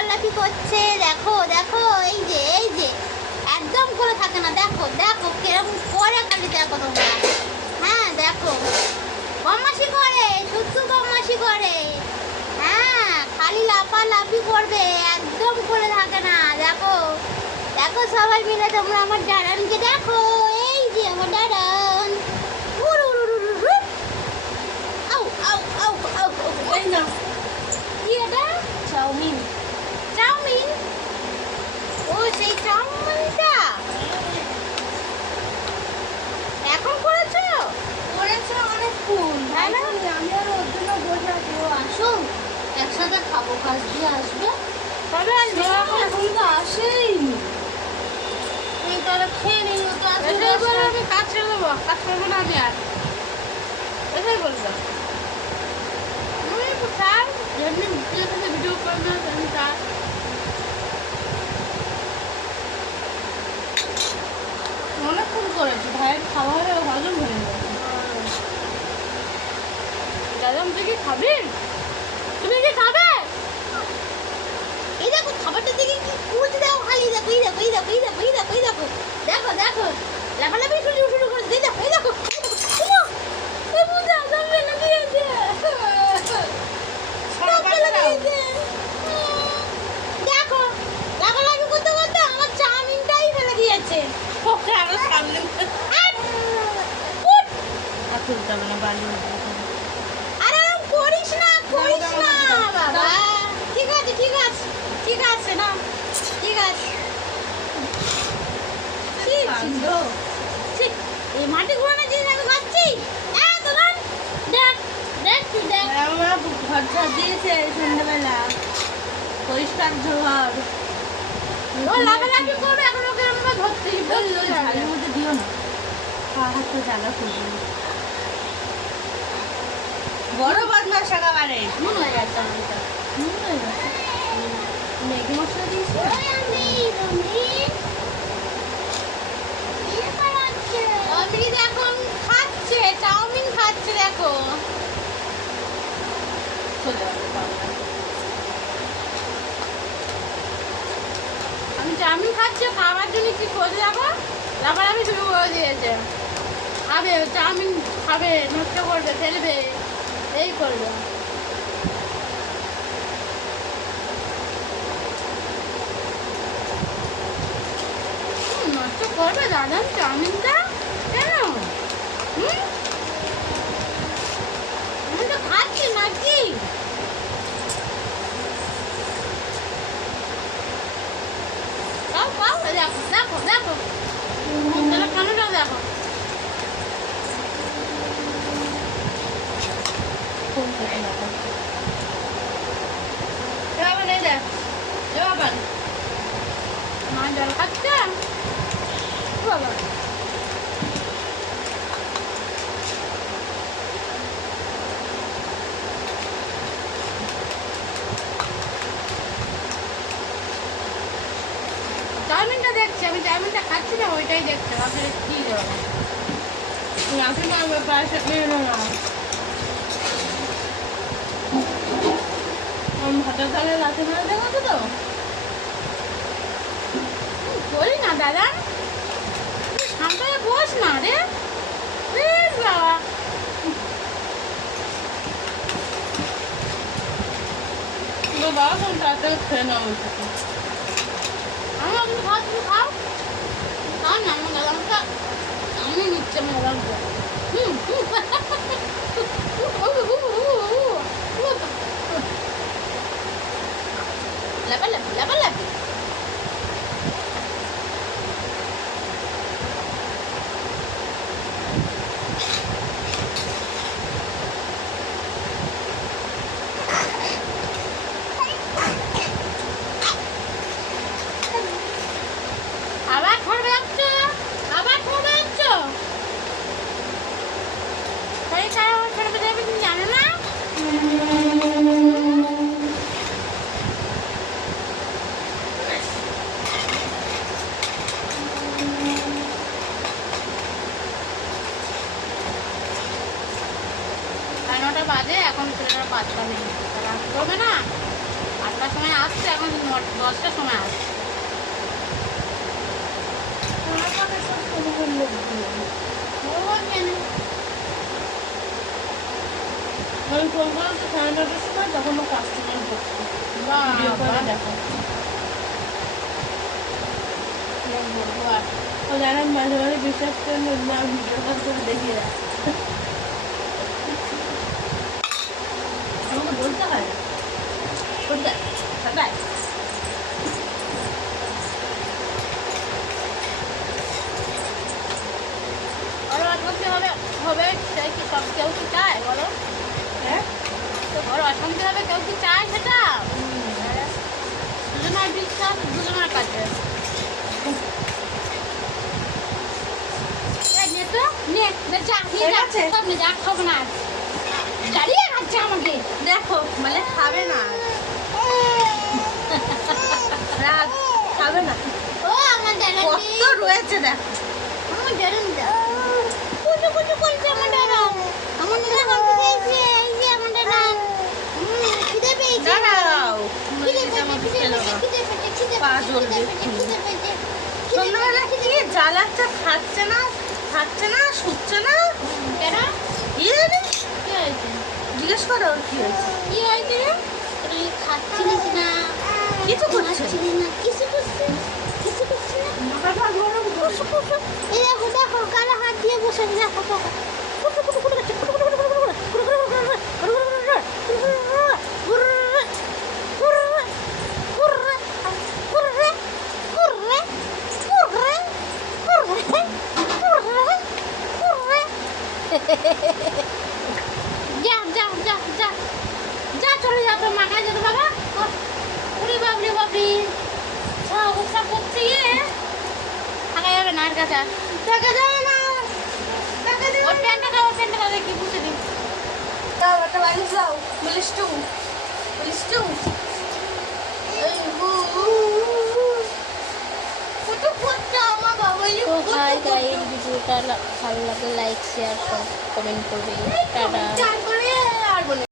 লাফালাফি করছে। দেখো দেখো, এই যে একদম করে থাকে না। দেখো দেখো কিরকম করে, খালি দেখো তোমরা। হ্যাঁ দেখো, বদমাশি করে, শুধু বদমাশি করে। হ্যাঁ, খালি লাফালাফি করবে, একদম করে থাকে না। দেখো দেখো সবাই মিলে তোমরা আমার ডারানকে দেখো। এই যে আমার ডারান। আউ আউ আউ আউ আউ। এই না কি এটা? চাউমিন। চাউমিন? ও সেই চাউমিনটা এখন করেছো? করেছে অনেকক্ষণ। তাই না? আমি আর ওর জন্য বসে আছি। ও আসো, একসাথে খাবো। কাজ দিয়ে আসবে। কবে আসবে? এখন তো আসেইনি। তুই তাহলে খেয়ে নিই। ও তো আসবে এটাই বলে 10টা। আমি কাজ ছেড়ে দেবো, কাজ করবো না আমি আর। এটাই বলবো। স্যার এমনি ভিডিও করবে আমি স্যার। অনেকক্ষণ করেছি। ভাইয়ের খাবারে হজম হয়ে গেছে। দাদা তুই কি খাবি? তুমি কি খাবে? এই দেখো খাবারটা দেখে কি কুচ দাও খালি। দেখো এই দেখো এই দেখো এই দেখো এই দেখো এই দেখো দেখো দেখো লাফালাফি শুরু শুরু করে। এই দেখো এই দেখো এই বুঝা জমবে না দিয়েছে। দেখো লাফালাফি করতে করতে আমার চাউমিনটাই ফেলে দিয়েছে। ওকে আরো সামনে আর উঠ! আর তুলতে হবে না, বালি উঠবে। আরে করিস না বাবা। ঠিক আছে ঠিক আছে ঠিক আছে না, ঠিক আছে। ছি, ছি, ছি। এই মাটি ঘোরানোর জিনিস আমি খাচ্ছি? তোলান দেখ দেখ তুই দেখ। আমার ঘর ঝাড় দিয়েছে সন্ধ্যাবেলা। পরিষ্কার ঘর। ও লাফালাফি করবে, এখন ওকে আমরা ধরতেই ওই ওই ঝালের মধ্যে দিও না। হাতটা জ্বালা করবে। বড় বদমাস একেবারে। মন হয়ে গেছে আমারটা। নুন হয়ে গেছে। ম্যাগি মশলা দিয়েছি। অমৃত এখন খাচ্ছে, চাউমিন খাচ্ছে দেখো। চলে যাবে বাবা। আমি চাউমিন খাচ্ছি, খাওয়ার জন্য কি করে যাবো? লাফালাফি শুরু করে দিয়েছে। খাবে চাউমিন, খাবে, নষ্ট করবে, ফেলবে, এই করবে। নষ্ট করবে দাদা চাউমিনটা কেন? আমি তো খাচ্ছি নাকি? খাও খাও, দেখো দেখো দেখো তাহলে কেনটা দেখো। কোন থেকে লাগা? যাবে না দেখ। যাবে না। মা জল খাচ্ছে? ও বাবা, চাউমিনটা দেখছি, আমি চাউমিনটা খাচ্ছি না, ওইটাই দেখছি। আপনার কি দেবো? লাঠি মারবে প্রায় নিয়ে না। ভাতের থালে লাঠি মারা দেখাতো তো। বলি না দাদা, সামনে বস না রে। প্লিজ বাবা। বাবা কোন তাড়াতাড়ি খেয়ে নাও ওইটাকে। আমি আপনি খাও, তুমি খাও। খাও না, আমার দাদাটা আমি নিচ্ছে আমার দাদাটা। লাফালাফি লাফালাফি। আবার করবে যাচ্ছ, আবার করবে যাচ্ছ। তাই কারো ছেড়ে দেবে তুমি জানো না? সাড়ে 9টা বাজে, এখন ছেলেরা 5টা মিনিট রাত করবে না। 9টার সময় আসছে, এখন 10টার সময় আসছে। ও কেন? আমি ফোন করলাম তো 9:30টার সময়, তখন ও কাস্টমার বসছে ভিডিও করে দেখো। ও জানেন মাঝে মাঝে বিশ্বাস করেন না, ভিডিও কল করে দেখিয়ে দেয়। আমাকে বলতে হয় না, বলতে সবাই আর অশান্তি হবে হবে সে কি সব কেউ কি চায় বলো? হ্যাঁ তো বড় অশান্তি হবে, কেউ কি চায় সেটা? দুজনের বিশ্বাস দুজনের কাছে। এই নে তো, নে, নে যা, নিয়ে ঠিক যা, আছে। সব নিয়ে যা, খাবো না আর। জ্বালিয়ে খাচ্ছে আমাকে। দেখো মানে খাবে না, রাগ খাবে না, ও আমার দাদা কত রয়েছে দেখো। আমার দাদা কুচু কুচু করছে আমার দাদা। আমার দাদা খাইতে চাইছে, এই যে আমার দাদা। খিদে পেয়েছে। দাঁড়াও, খিদে পেয়েছে, আমাকে খিদে খেলো না। পেয়েছে, খিদে পেয়েছে, খিদে পা পেয়েছে, জ্বলবে খিদে পেয়েছে, এক্ষুনি। খিদে পেয়েছে। সন্ধ্যাবেলা কি জ্বালাচ্ছে, খাচ্ছে না, খাচ্ছে না, শুচ্ছে না, কেন? কি জানি, কি হয়েছে? জিজ্ঞেস করো ওর কি হয়েছে। কি হয়েছে রে? তুই খাচ্ছিলিস না? কিছু করছে না। খাচ্ছিলিস না? কিছু করছে? কিছু করছে না? মাথাটা গরম করছে। এই দেখো দেখো গালে হাত দিয়ে বসে আছে, দেখো দেখো যা যা যা যা যা চলে যা, তোর মাথায় যেতে বাবা। উড়ি বাবরি বাবরি সব অবস্থা করছে ইয়ে, থাকা যাবে না আর কাছে। টাকা দেবে না, টাকা দেবে ওর প্যান্টটা দাও, ওর প্যান্টটা দাও, দেখি বুঝে দিই। দাও, একটা বালিশ দাও, বালিশটু, বালিশটু। কত করছে আমার বাবা, এই তো হাই গাইস, ভিডিওটা ভালো লাগলে লাইক শেয়ার কমেন্ট করবে। টাটা। চার